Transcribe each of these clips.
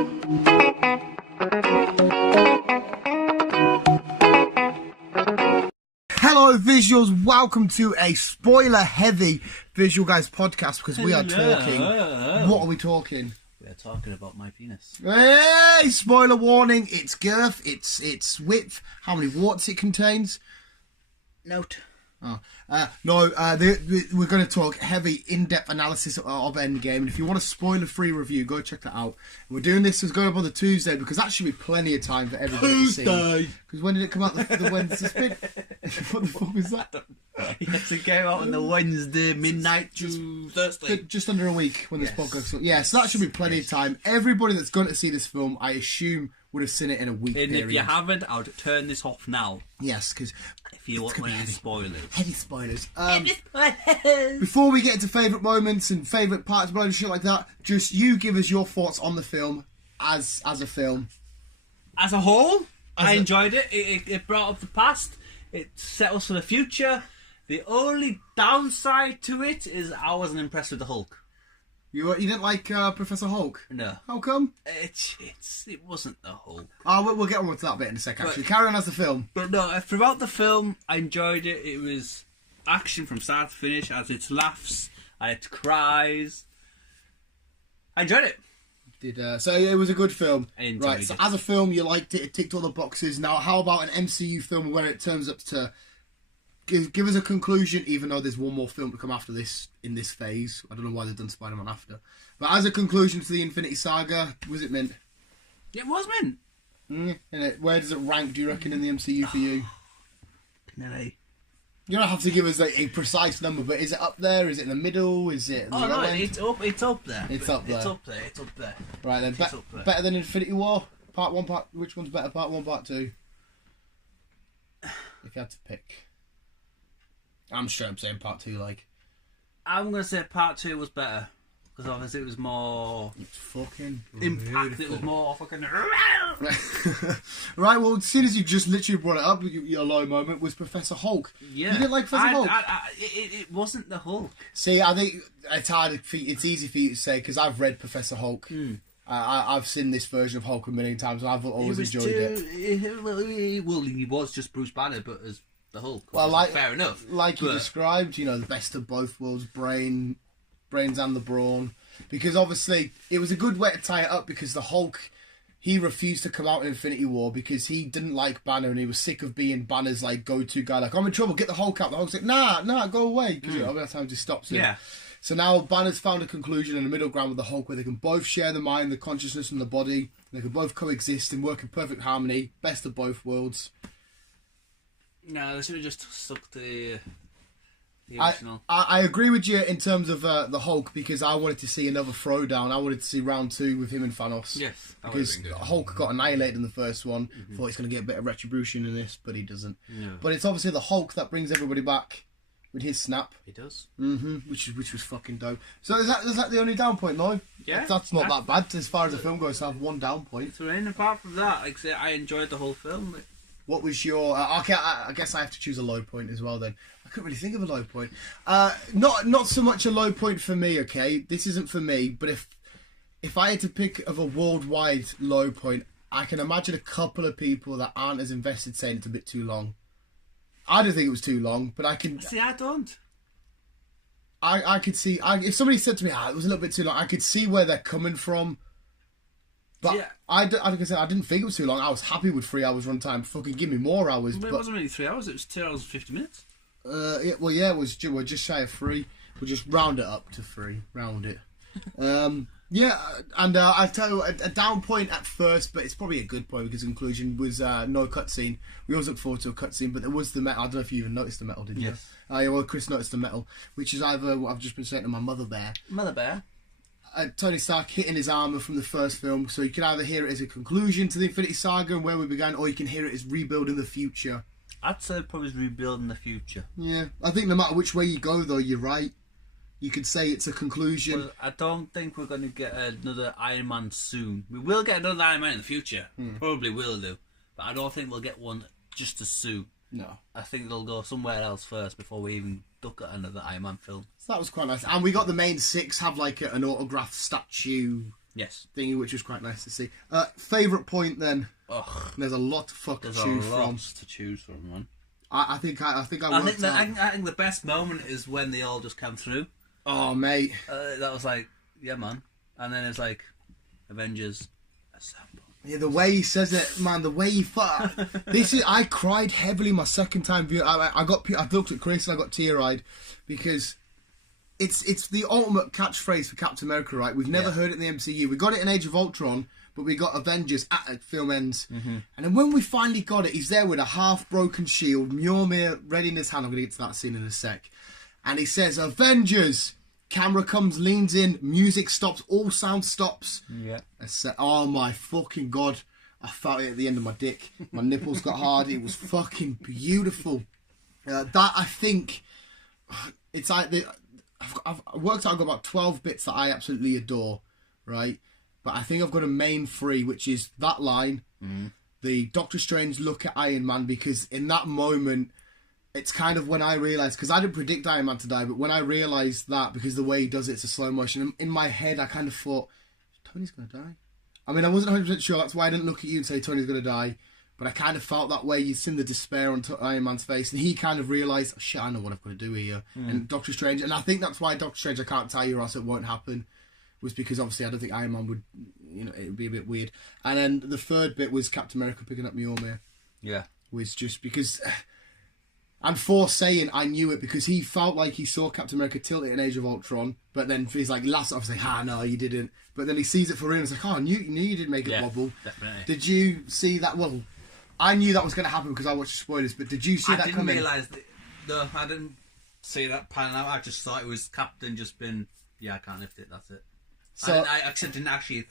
Hello, visuals. Welcome to a spoiler-heavy Visual Guys podcast because we are talking. What are we talking? We are talking about my penis. Hey! Spoiler warning. Its girth, its width, how many warts it contains. Note. We're going to talk heavy, in-depth analysis of Endgame. And if you want a spoiler-free review, go check that out. And we're doing this as going up on the Tuesday because that should be plenty of time for everybody to see. Because when did it come out? The Wednesday spin? What the fuck was that? Yes, it came out on the Wednesday midnight to Thursday. Just under a week when this podcast. Yeah, so that should be plenty of time. Everybody that's going to see this film, I assume, would have seen it in a week. And if you haven't, I would turn this off now. Yes, because if you want any spoilers. Heavy spoilers. Heavy spoilers. Before we get into favourite moments and favourite parts and shit like that, just you give us your thoughts on the film as a film. As a whole, I enjoyed it. It brought up the past. It set us for the future. The only downside to it is I wasn't impressed with the Hulk. You didn't like Professor Hulk? No. How come? It wasn't the Hulk. Oh, we'll get on to that bit in a second. Actually, carry on as the film. But no, throughout the film, I enjoyed it. It was action from start to finish. I had its laughs, I had its cries. I enjoyed it. So it was a good film. I enjoyed it. So it. as a film, you liked it. It ticked all the boxes. Now, how about an MCU film where it turns up to give us a conclusion? Even though there's one more film to come after this in this phase, I don't know why they've done Spider-Man after. But as a conclusion to the Infinity Saga, was it mint? It was mint. Where does it rank? Do you reckon in the MCU for you? No. You don't have to give us a precise number, but is it up there? Is it in the middle? Is it? Oh no, it's up there. It's up there. It's up there. Right then, better than Infinity War. Part 1, which one's better? Part 1, Part 2. If you had to pick, I'm saying Part 2. Like, I'm gonna say Part 2 was better because obviously it was more fucking impact. It was more fucking. Right, well, as soon as you just literally brought it up, your low moment was Professor Hulk. Yeah. You didn't like Professor Hulk? It wasn't the Hulk. See, I think it's easy for you to say because I've read Professor Hulk. I've seen this version of Hulk a million times and I've always enjoyed it. Well, he was just Bruce Banner, but as the Hulk. Well, fair enough. You described, the best of both worlds, brains and the brawn. Because obviously, it was a good way to tie it up because the Hulk, he refused to come out in Infinity War because he didn't like Banner and he was sick of being Banner's go-to guy. Like, I'm in trouble, get the Hulk out. The Hulk's like, nah, go away. Because that's how he stops him. Yeah. So now Banner's found a conclusion in the middle ground with the Hulk where they can both share the mind, the consciousness and the body. They can both coexist and work in perfect harmony. Best of both worlds. No, they should have just stuck to the original. I agree with you in terms of the Hulk because I wanted to see another throwdown. I wanted to see round 2 with him and Thanos. Yes. Because Hulk got annihilated in the first one. Thought he's going to get a bit of retribution in this, but he doesn't. No. But it's obviously the Hulk that brings everybody back with his snap. He does. Which was fucking dope. So is that the only down point, no? Yeah. That's not that bad as far as the film goes to have one down point. So apart from that, like I say, I enjoyed the whole film. What was your... okay, I guess I have to choose a low point as well then. I couldn't really think of a low point. Not so much a low point for me, okay? This isn't for me, but if I had to pick of a worldwide low point, I can imagine a couple of people that aren't as invested saying it's a bit too long. I don't think it was too long, but I can... See, I don't. I could see... if somebody said to me, it was a little bit too long, I could see where they're coming from. But yeah. Like I said, I didn't think it was too long. I was happy with 3 hours runtime. Fucking give me more hours. But it wasn't really 3 hours. It was 2 hours and 50 minutes. It was. We're just shy of 3. We'll just round it up to 3. Round it. Yeah, and I'll tell you a down point at first, but it's probably a good point because the conclusion was no cutscene. We always look forward to a cutscene, but there was the metal. I don't know if you even noticed the metal, did you? Yes. Yeah, well, Chris noticed the metal, which is either what I've just been saying to my mother bear. Mother bear? Tony Stark hitting his armour from the first film, so you can either hear it as a conclusion to the Infinity Saga and where we began, or you can hear it as rebuilding the future. I'd say probably rebuilding the future. Yeah, I think no matter which way you go, though, you're right. You could say it's a conclusion. Well, I don't think we're going to get another Iron Man soon. We will get another Iron Man in the future. Probably will do. But I don't think we'll get one just as soon. No. I think they'll go somewhere else first before we even look at another Iron Man film. So that was quite nice. And we got the main 6 have like an autographed statue Yes. thingy, which was quite nice to see. Favourite point then? Ugh. There's a lot to fucking There's choose a from. lot to choose from, man. I think I I think worked out. I think the best moment is when they all just come through. Oh mate, That was like, yeah, man. And then it's like, Avengers assemble. yeah, the way he says it, man, the way he fought. I cried heavily my second time view. I looked at Chris and I got tear-eyed because it's the ultimate catchphrase for Captain America, right? We've never heard it in the MCU. We got it in Age of Ultron, but we got Avengers at film ends. Mm-hmm. And then when we finally got it, he's there with a half-broken shield, Mjolnir ready in his hand. I'm going to get to that scene in a sec. And he says, Avengers! Camera comes, leans in, music stops, all sound stops. Yeah. Oh my fucking God. I felt it at the end of my dick. My nipples got hard. It was fucking beautiful. That, I think, it's like, I've worked out, I've got about 12 bits that I absolutely adore, right? But I think I've got a main 3, which is that line, the Doctor Strange look at Iron Man, because in that moment, it's kind of when I realised, because I didn't predict Iron Man to die, but when I realised that, because the way he does it's a slow motion, in my head I kind of thought, Tony's going to die. I mean, I wasn't 100% sure, that's why I didn't look at you and say Tony's going to die, but I kind of felt that way. You'd seen the despair on Iron Man's face, and he kind of realised, oh, shit, I know what I've got to do here. And Doctor Strange, and I think that's why Doctor Strange, I can't tell you or else it won't happen, was because obviously I don't think Iron Man would, it would be a bit weird. And then the third bit was Captain America picking up Mjolnir. Yeah. Was just because... And for saying I knew it, because he felt like he saw Captain America tilt it in Age of Ultron, but then he's like, last off, like, no, you didn't. But then he sees it for real and it's like, oh, I knew you did make it wobble. Definitely. Did you see that? Well, I knew that was going to happen because I watched the spoilers, but did you see that coming? I didn't realise no, I didn't see that panning out. I just thought it was Captain just been, I can't lift it, that's it. So, I didn't actually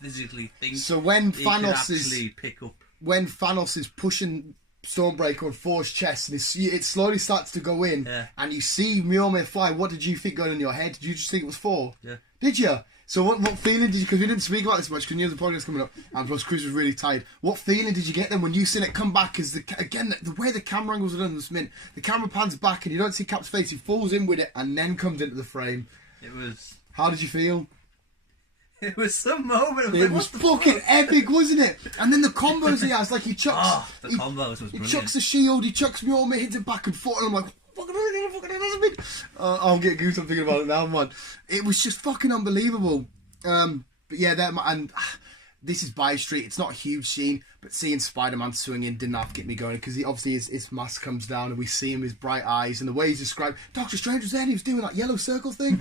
physically think so when he Thanos could actually pick up. When Thanos is pushing Stormbreaker on Thor's chest, and it slowly starts to go in, and you see Mjolnir fly. What did you think going in your head? Did you just think it was Thor? Yeah. Did you? So what feeling did you? Because we didn't speak about this much because you knew the podcast coming up, and plus Chris was really tired. What feeling did you get then when you seen it come back? Because the way the camera angles are done this minute, the camera pans back and you don't see Cap's face. He falls in with it and then comes into the frame. It was. How did you feel? It was some moment. It was fucking epic, wasn't it? And then the combos he has, like he chucks. The combos was brilliant. He chucks the shield, he chucks Mjolnir, hits it back and forth, and I'm like, I'll get goosebumps thinking about it now, man. It was just fucking unbelievable. But yeah, this is By Street. It's not a huge scene, but seeing Spider-Man swinging didn't have to get me going because obviously his mask comes down and we see him, his bright eyes, and the way he's described. Doctor Strange was there and he was doing that yellow circle thing.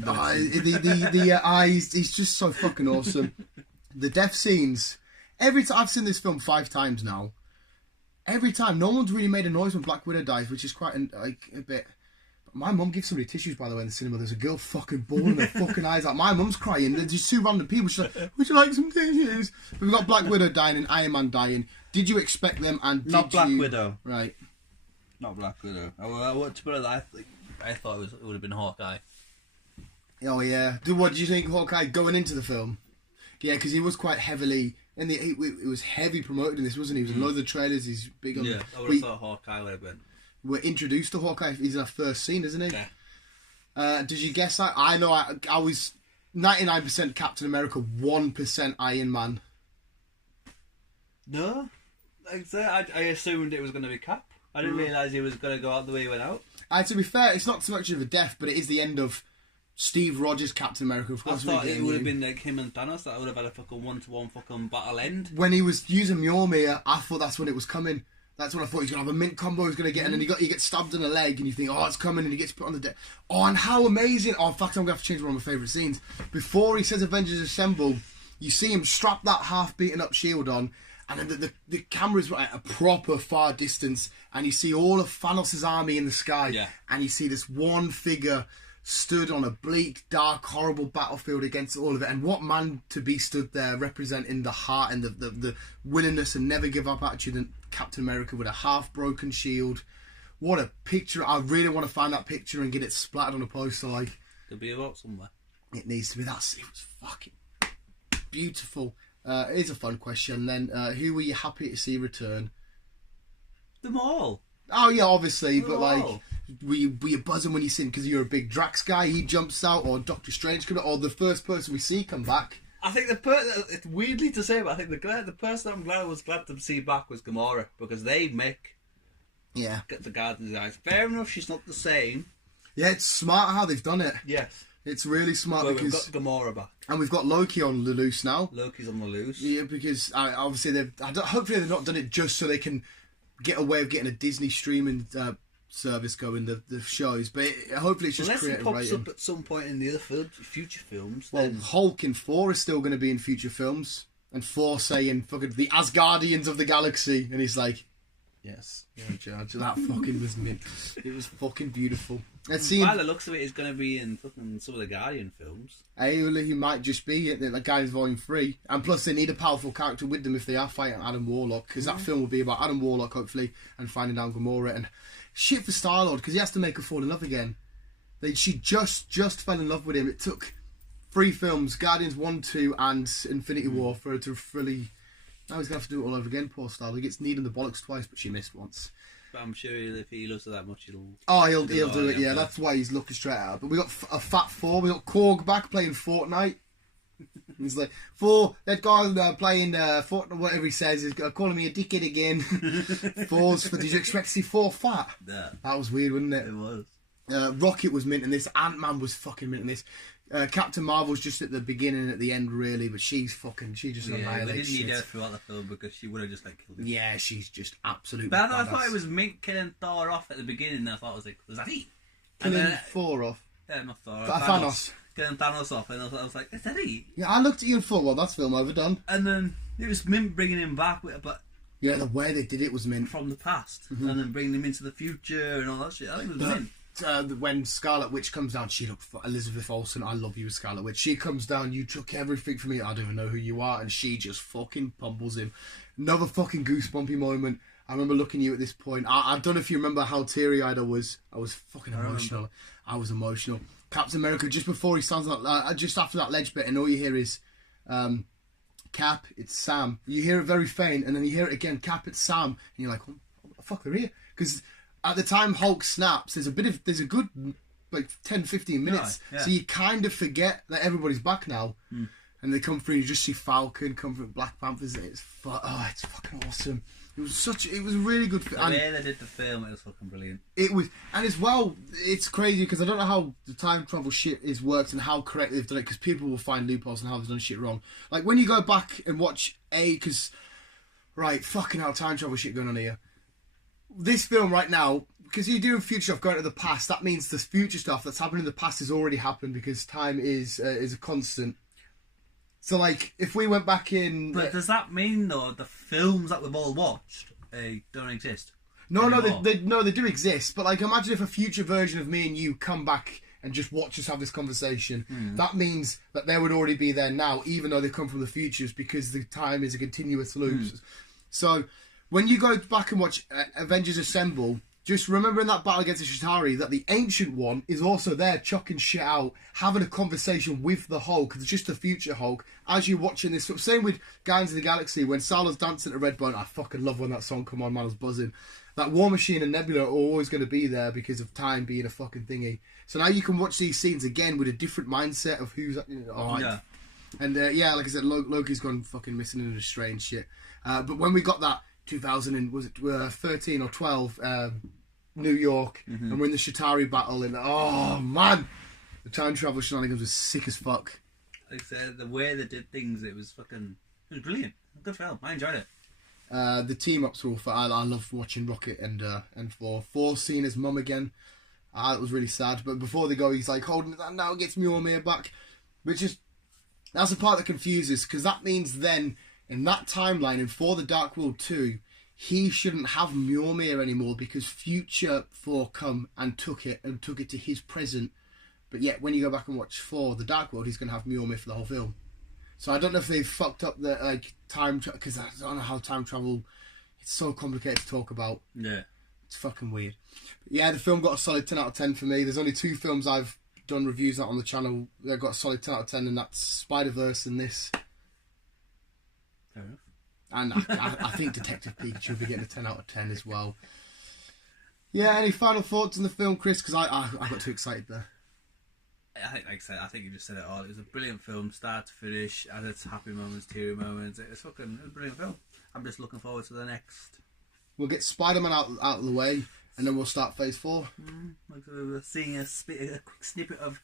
The eyes, he's just so fucking awesome. The death scenes. Every time I've seen this film 5 times now. Every time, no one's really made a noise when Black Widow dies, which is quite a bit. My mum gives somebody tissues, by the way, in the cinema. There's a girl fucking bawling her fucking eyes out. My mum's crying. There's just 2 random people. She's like, would you like some tissues? But we've got Black Widow dying and Iron Man dying. Did you expect them? And not Black Widow. Right. Not Black Widow. I thought it would have been Hawkeye. Oh, yeah. What did you think, Hawkeye, going into the film? Yeah, because he was quite heavily... it was heavy promoted in this, wasn't he? He was in loads of trailers. He's big on... Yeah, I would have thought Hawkeye would have been. We're introduced to Hawkeye. He's in our first scene, isn't he? Yeah. Did you guess that? I know I was 99% Captain America, 1% Iron Man. No. Like I assumed it was going to be Cap. I didn't realise he was going to go out the way he went out. To be fair, it's not so much of a death, but it is the end of Steve Rogers' Captain America. Of course, I thought it would have been like him and Thanos. That would have had a fucking 1-to-1 fucking battle end. When he was using Mjolnir, I thought that's when it was coming. That's when I thought he's going to have a mint combo he's going to get, and then he gets stabbed in the leg, and you think, oh, it's coming, and he gets put on the deck. Oh, and how amazing. Oh, in fact, I'm going to have to change one of my favourite scenes. Before he says Avengers Assemble, you see him strap that half-beaten up shield on, and then the camera's at a proper far distance, and you see all of Thanos' army in the sky, and you see this one figure stood on a bleak, dark, horrible battlefield against all of it. And what man to be stood there representing the heart and the willingness and never give up attitude than Captain America with a half-broken shield. What a picture. I really want to find that picture and get it splattered on a poster. Like, it'll be about somewhere. It needs to be. It was fucking beautiful. Here's a fun question then. Who were you happy to see return? Them all. Oh yeah, obviously, Them but all. like... Were you buzzing when you seen because you're a big Drax guy? He jumps out, or Doctor Strange comes out, or the first person we see come back. I think it's weirdly to say, but I think the person I was glad to see back was Gamora, because they make the Guardians eyes. Fair enough, she's not the same. Yeah, it's smart how they've done it. Yes. It's really smart But because we've got Gamora back. And we've got Loki on the loose now. Loki's on the loose. Yeah, because obviously hopefully they've not done it just so they can get away with getting a Disney streaming service going, the shows. But hopefully it's just creative writing. Unless it pops up at some point in the other future films. Well, then... Hulk and Thor is still going to be in future films. And Thor saying, fucking, the Asgardians of the galaxy. And he's like, yes, Judge. That fucking was mint. It was fucking beautiful. By the looks of it, he's going to be in fucking some of the Guardian films. He might just be like Guardians Volume 3. And plus, they need a powerful character with them if they are fighting Adam Warlock. Because that film will be about Adam Warlock, hopefully, and finding down Gamora. And shit for Star-Lord, because he has to make her fall in love again. She just fell in love with him. It took 3 films, Guardians 1, 2, and Infinity War, for her to really... Now he's going to have to do it all over again, poor Star-Lord. He gets kneed in the bollocks twice, but she missed once. But I'm sure if he loves her that much, he'll do it, yeah. That's why he's looking straight out. But we got a fat Thor. We got Korg back playing Fortnite. He's like, Thor, that guy playing Fortnite, whatever he says, is calling me a dickhead again. Thor's for... Did you expect to see Thor fat? Yeah. That was weird, wasn't it? It was. Rocket was mint in this. Ant-Man was fucking mint in this. Captain Marvel's just at the beginning and at the end, really, but she just annihilates we didn't need her throughout the film because she would have just killed him. Yeah, she's just absolutely. But I thought it was Mink killing Thor off at the beginning. And I thought was that he? Killing Thor off? Yeah, not Thor. Thanos. Killing Thanos off, and I was like, is that he? Yeah, I looked at you and thought, well, that's film overdone. And then it was Mint bringing him back, but yeah, the way they did it was mint. From the past, and then bringing him into the future and all that shit. I think it was mint. When Scarlet Witch comes down, she looked for Elizabeth Olsen. I love you, Scarlet Witch. She comes down, you took everything from me. I don't even know who you are, and she just fucking pummels him. Another fucking goosebumpy moment. I remember looking at you at this point. I don't know if you remember how teary-eyed I was. I was fucking emotional. I was emotional. Captain America, just before he stands up, just after that ledge bit, and all you hear is, Cap, it's Sam. You hear it very faint, and then you hear it again, Cap, it's Sam, and you're like, oh, what the fuck, they're here? Because at the time Hulk snaps, there's a good like 10-15 minutes, so you kind of forget that everybody's back now, and they come through. And you just see Falcon come from Black Panthers. It's fucking awesome. It was a really good. The way they did the film, it was fucking brilliant. It was, and as well, it's crazy because I don't know how the time travel shit is worked and how correct they've done it, because people will find loopholes and how they've done shit wrong. Like when you go back and watch fucking hell, time travel shit going on here. This film right now, because you're doing future stuff going to the past, that means the future stuff that's happened in the past has already happened because time is a constant. So, like, if we went back in... But does that mean, though, the films that we've all watched don't exist? No, they do exist. But, like, imagine if a future version of me and you come back and just watch us have this conversation. That means that they would already be there now, even though they come from the futures, because the time is a continuous loop. So, when you go back and watch Avengers Assemble... Just remember in that battle against the Chitauri that the Ancient One is also there chucking shit out, having a conversation with the Hulk. It's just the future Hulk. As you're watching this, same with Guardians of the Galaxy, when Salah's dancing to Redbone, I fucking love when that song come on, man, I was buzzing. That War Machine and Nebula are always going to be there because of time being a fucking thingy. So now you can watch these scenes again with a different mindset of who's... Yeah. And like I said, Loki's gone fucking missing in a strange shit. But when we got that 2013 or 12... New York, and we're in the Chitauri battle, and oh man, the time travel shenanigans was sick as fuck. Like I said, the way they did things, it was brilliant. Good film, I enjoyed it. The team ups were all fun. I love watching Rocket and Thor seeing his mum again. It was really sad, but before they go, he's like holding that now, gets Mjolnir back, which is that's the part that confuses, because that means then in that timeline in For the Dark World 2. He shouldn't have Mjolnir anymore because future Thor come and took it to his present. But yet, when you go back and watch Thor: The Dark World, he's going to have Mjolnir for the whole film. So I don't know if they've fucked up the time because I don't know how time travel. It's so complicated to talk about. Yeah, it's fucking weird. But yeah, the film got a solid 10 out of 10 for me. There's only 2 films I've done reviews on the channel that got a solid 10 out of 10, and that's Spider-Verse and this. Fair enough. And I think Detective Pikachu will be getting a 10 out of 10 as well. Yeah, any final thoughts on the film, Chris? Because I got too excited there. I think, like I said, I think you just said it all. It was a brilliant film, start to finish. Had its happy moments, teary moments. It was a brilliant film. I'm just looking forward to the next. We'll get Spider-Man out of the way, and then we'll start Phase 4. Like we were seeing a quick snippet of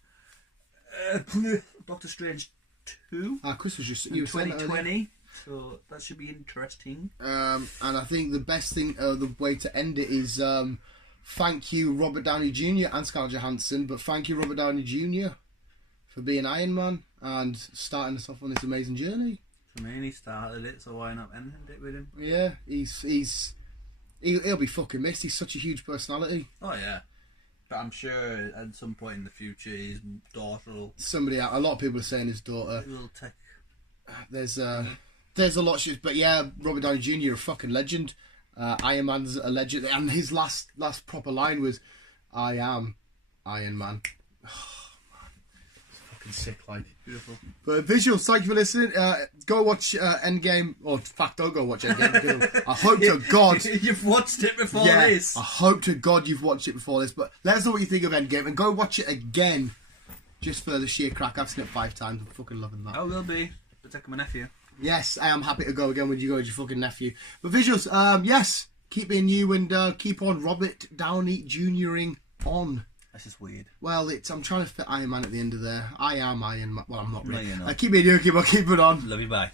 Doctor Strange 2. Chris was just in 2020, so that should be interesting. And I think the best thing, the way to end it is thank you Robert Downey Jr. and Scarlett Johansson, but thank you Robert Downey Jr. for being Iron Man and starting us off on this amazing journey. I mean, he started it, so why not end it with him? Yeah, he'll be fucking missed. He's such a huge personality. Oh yeah, but I'm sure at some point in the future his daughter will. A lot of people are saying his daughter. Will take. There's a lot of shit, but yeah, Robert Downey Jr. a fucking legend. Iron Man's a legend, and his last proper line was, "I am Iron Man." Fucking sick, like. Beautiful. But visuals, thank you for listening. Go watch Endgame, or in fact, don't go watch Endgame. I hope to God you've watched it before this. I hope to God you've watched it before this. But let us know what you think of Endgame, and go watch it again, just for the sheer crack. I've seen it 5 times. I'm fucking loving that. I will be. Protecting my nephew. Yes, I am happy to go again when you go with your fucking nephew. But visuals, yes, keep being you and keep on Robert Downey Jr.ing on. That's just weird. Well, I'm trying to fit Iron Man at the end of there. I am Iron Man. Well, I'm not really. No, you're not. Keep being you, keep on. Love you, bye.